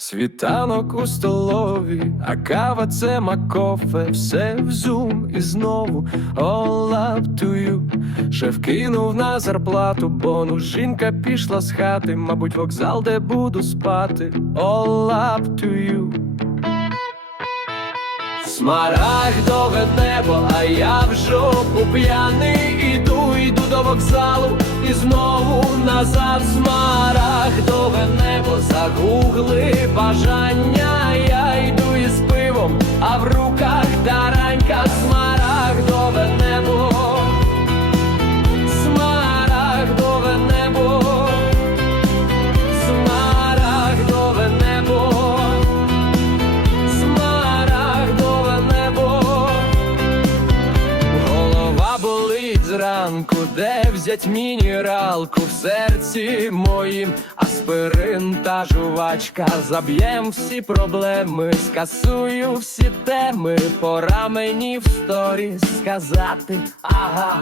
Світанок у столові, а кава це макофе, все в зум і знову all up to you Шеф кинув на зарплату, бонус жінка пішла з хати, мабуть, вокзал, де буду спати, all up to you Смарагдове небо, а я в жопу п'яний. Іду, іду до вокзалу і знову назад Смарагдове небо, загугли бажання, зранку, де взять мінералку в серці моїм аспирин та жувачка. Заб'єм всі проблеми, скасую всі теми. Пора мені в сторіс сказати ага.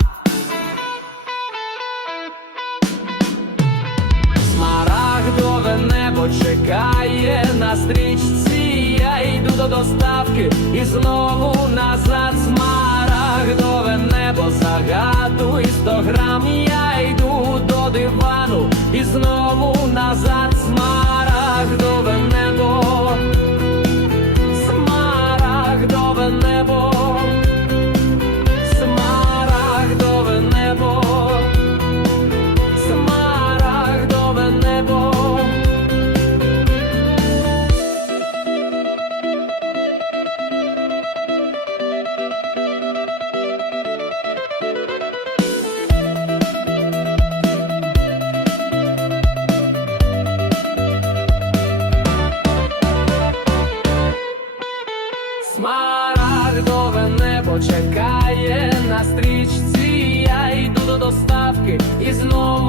Смарагдове небо чекає на стрічці. Я йду до доставки і знову назад. Смарагдове небо загадуй сто грам. Я йду до дивану і знову Смарагдове небо чекає на стрічці. Я йду до доставки і знову